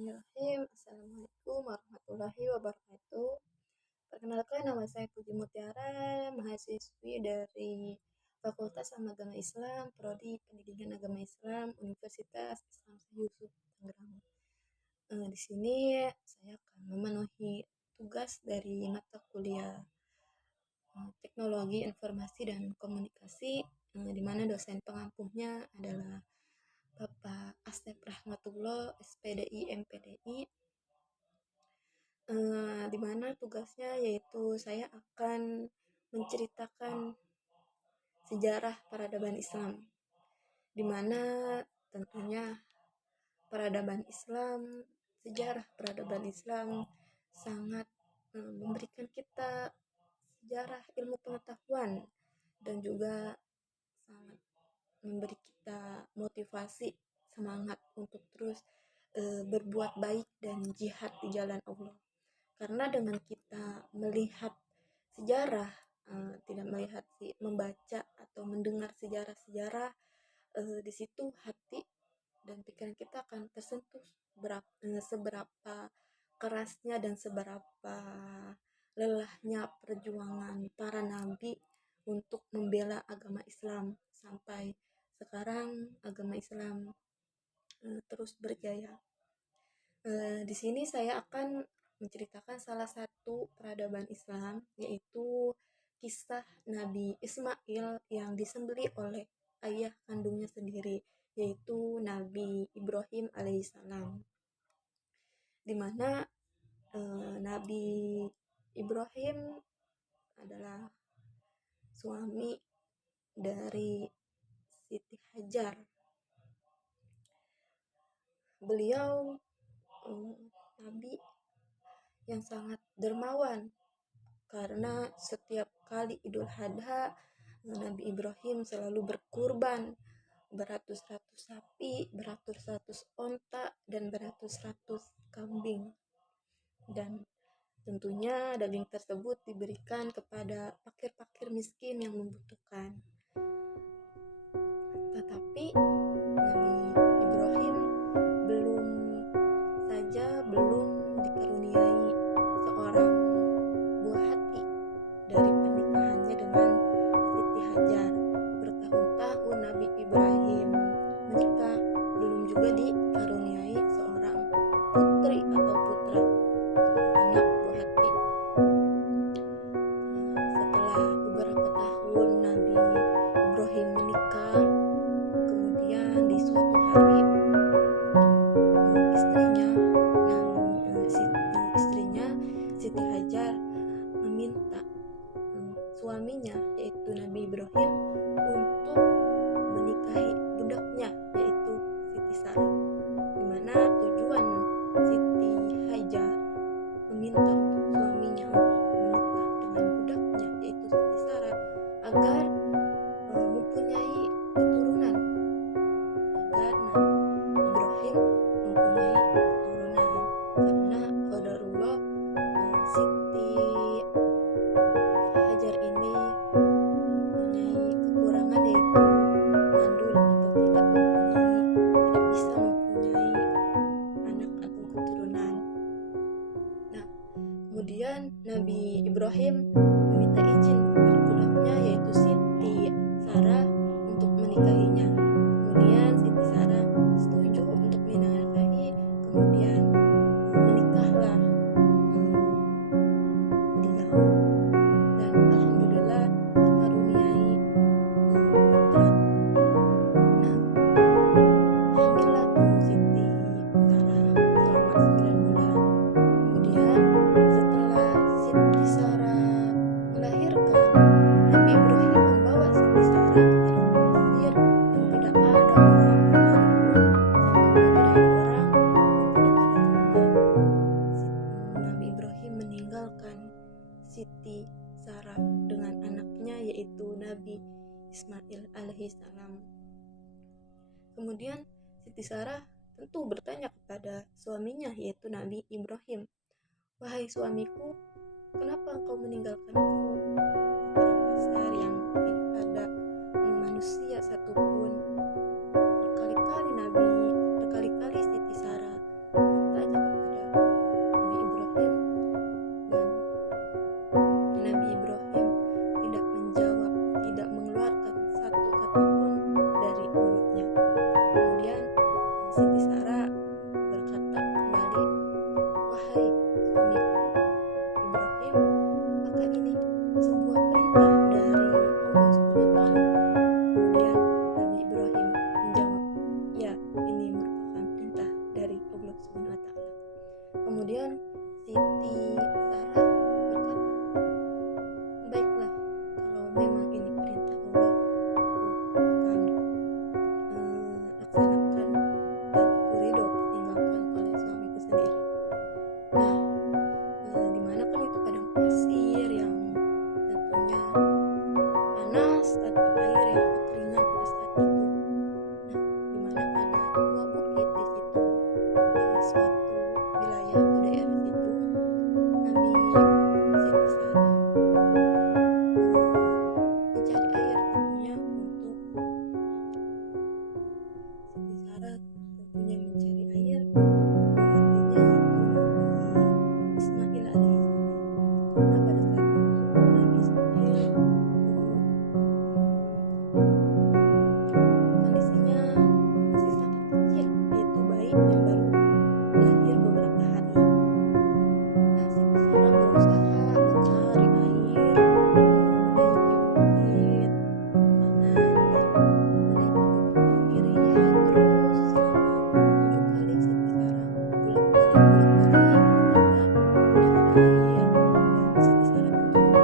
Bismillahirrahmanirrahim. Assalamualaikum warahmatullahi wabarakatuh. Perkenalkan, nama saya Puji Mutiara, mahasiswi dari Fakultas Agama Islam, Prodi Pendidikan Agama Islam, Universitas Islam Yusuf Tangerang. Di sini saya akan memenuhi tugas dari mata kuliah Teknologi Informasi dan Komunikasi, di mana dosen pengampunya adalah Bapak Asep Rahmatullah, SPDI MPDI, di mana tugasnya yaitu saya akan menceritakan sejarah peradaban Islam, di mana tentunya sejarah peradaban Islam sangat memberikan kita sejarah ilmu pengetahuan dan juga sangat memberi kita motivasi, semangat untuk terus berbuat baik dan jihad di jalan Allah. Karena dengan kita melihat sejarah, tidak membaca atau mendengar sejarah-sejarah, di situ hati dan pikiran kita akan tersentuh seberapa kerasnya dan seberapa lelahnya perjuangan para nabi untuk membela agama Islam sampai sekarang agama Islam terus berjaya. Di sini saya akan menceritakan salah satu peradaban Islam, yaitu kisah Nabi Ismail yang disembelih oleh ayah kandungnya sendiri, yaitu Nabi Ibrahim alaihissalam, di mana Nabi Ibrahim adalah suami dari Siti Hajar. Beliau Nabi yang sangat dermawan, karena setiap kali Idul Adha Nabi Ibrahim selalu berkurban beratus-ratus sapi, beratus-ratus onta, dan beratus-ratus kambing. Dan tentunya daging tersebut diberikan kepada fakir-fakir miskin yang membutuhkan. Tetapi Nabi Ibrahim belum dikaruniai seorang buah hati dari pernikahannya dengan Siti Hajar. Bertahun-tahun Nabi Ibrahim menikah, belum juga dikaruniai seorang putri atau putra, anak buah hati. Setelah beberapa tahun Nabi Ibrahim menikah, kemudian di suatu hari istrinya Siti Hajar meminta suaminya, yaitu Nabi Ibrahim, untuk menikahi budaknya, yaitu Siti Sarah. Di mana tujuan Siti Hajar meminta untuk suaminya untuk menikah dengan budaknya, yaitu Siti Sarah, agar mempunyai keturunan, agar Nabi Ibrahim mempunyai keturunan. Karena qadarullah, Siti Hajar ini mempunyai kekurangan, yaitu mandul atau tidak bisa mempunyai anak atau keturunan. Nah, kemudian Nabi Ibrahim meminta izin kepada budaknya, yaitu Siti Sarah, untuk menikahinya. Kemudian Siti Sarah setuju untuk menikahi, kemudian menikahlah beliau, dan alhamdulillah dikaruniai putra. Nah, hamillah Siti Sarah selama 9 bulan. Kemudian setelah Siti Sarah melahirkan, Nabi Ibrahim membawa Siti Sarah ke padang pasir yang tidak ada orang sekalipun, sampai tidak ada orang dan tidak ada janda. Nabi Ibrahim meninggalkan Siti Sarah dengan anaknya, yaitu Nabi Ismail alaihissalam. Kemudian Siti Sarah tentu bertanya kepada suaminya, yaitu Nabi Ibrahim, "Wahai suamiku, kenapa engkau meninggalkanku di padang pasir yang tidak ada manusia satupun?" Berkali-kali Siti Sarah bertanya Kemudian Siti Sarah berkata, baiklah, kalau memang ini perintah Allah, aku akan laksanakan dan aku ridho ditinggalkan oleh suamiku sendiri. Nah, dimana kan itu padang pasir yang tentunya panas, tanpa air yang kekeringan pada saat itu. Nah, dimana ada dua bukit di situ, di suatu wilayah atau daerah situ. Nabi Siti Sarah mencari air tentunya untuk Siti Sarah tentunya mencari air artinya Nabi Ismail alaihissalam, karena pada saat itu Nabi Ismail kondisinya masih sangat kecil, yaitu bayi yang baru lahir beberapa hari. Nah, Siti Sarah berusaha mencari air, menaiki bukit kanan dan menaiki bukit kiri, ya terus selama 7 kali Siti Sarah bolak-balik ternyata tidak ada air, dan Siti Sarah tentunya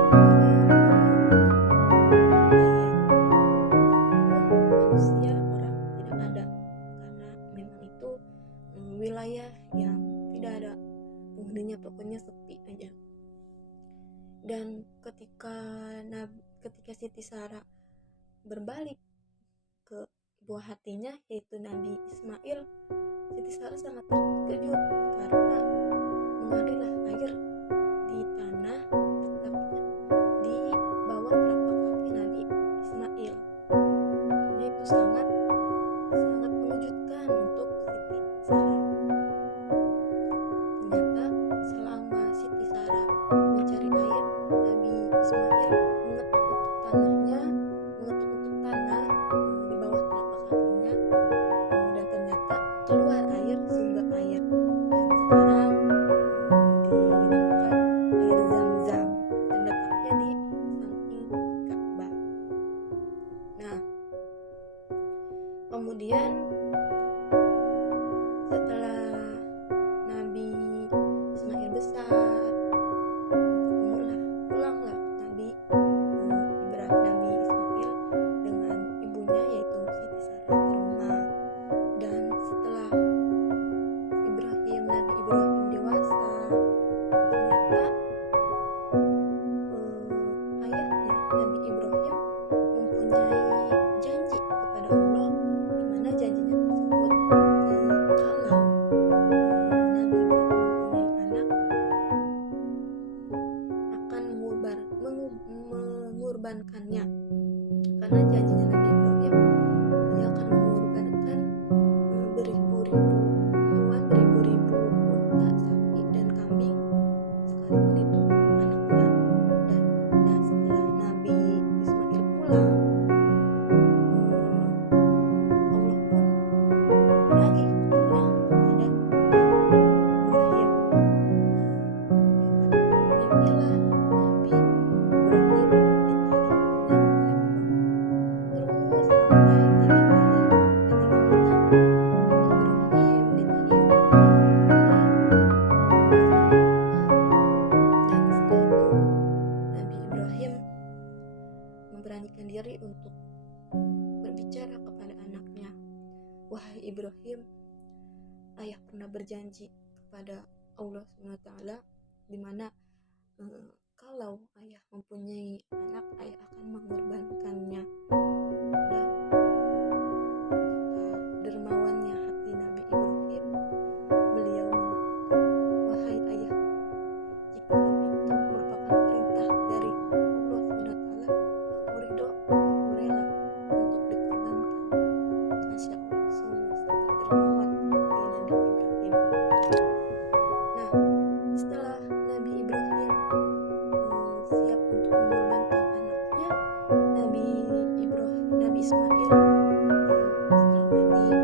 berdoa manusia orang tidak ada, karena memang itu wilayah yang tidak ada penghuninya, pokoknya sepi aja. Dan ketika Siti Sarah berbalik ke buah hatinya, yaitu Nabi Ismail, Siti Sarah sangat terkejut karena mengalirlah air di tanah, tepatnya di bawah telapak kaki Nabi Ismail. Tentunya itu sangat mengejutkan untuk Siti Sarah. Ternyata selama Siti Sarah mencari air, Nabi Ismail mengetuk tanah di bawah telapak kakinya, dan ternyata keluar air, sumber air, dan sekarang dinamakan air Zam-Zam, dan letaknya di samping Ka'bah. Nah, kemudian setelah Nabi Ismail besar, pulanglah Nabi Ismail dengan ibunya, yaitu Siti Sarah, ke rumah. Dan setelah Nabi Ibrahim dewasa, ternyata ayahnya Nabi Ibrahim mempunyai janji kepada Allah, di mana janjinya tersebut kalau Nabi Ibrahim mempunyai anak akan mengorbankannya, karena janjinya Nabi Ibrahim dia akan mengorbankan beribu-ribu hewan, beribu-ribu unta, sapi, dan kambing, sekalipun itu anaknya. Nah, setelah Nabi Ismail pulang, Allah pun menagih kepada Nabi Ibrahim. Mimpilah Nabi Ibrahim ditagih oleh Allah. Terus sampai 3 kali, ketika malam Nabi Ibrahim ditagih oleh Allah. Dan setelah itu Nabi Ibrahim memberanikan diri untuk berbicara kepada anaknya, wahai Ibrahim, ayah pernah berjanji kepada Allah SWT, di mana kalau ayah mempunyai anak, ayah akan mengorbankannya. Dan betapa dermawannya hati Nabi Ibrahim, beliau mengatakan, wahai ayah, jikalau itu merupakan perintah dari Allah SWT, aku ridho, aku rela untuk dikorbankan. Masya Allah, sungguh sangat dermawan hati Nabi Ibrahim. Nah, setelah Nabi Ibrahim siap untuk mengorbankan anaknya, Nabi Ismail setelah mandi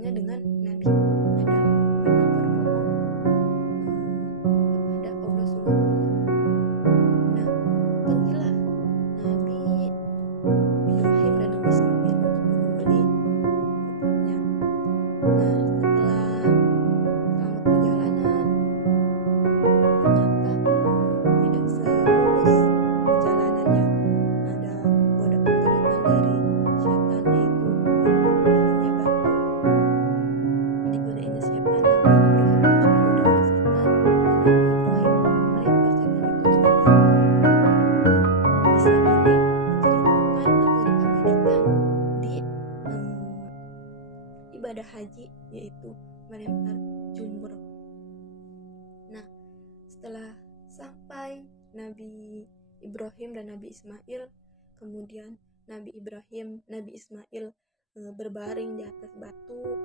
tepatnya dengan Nabi Adam pernah berbohong kepada Allah SWT. Nah, pergilah Nabi Ibrahim dan Nabi Ismail untuk menyembelih putranya. Nah, selama perjalanan ternyata tidak semulus perjalanannya. Ada godaan-godaan dari setan, yaitu ditimpahinnya batu. Digodainya setan, Nabi Ibrahim terus digoda oleh setan, dan Nabi Ibrahim melempar setan itu dengan gagah. Kisah ini diceritakan atau diabadikan di ibadah haji, yaitu melempar jumroh. Nah, setelah sampai Nabi Ibrahim dan Nabi Ismail, kemudian Nabi Ibrahim, Nabi Ismail berbaring di atas batu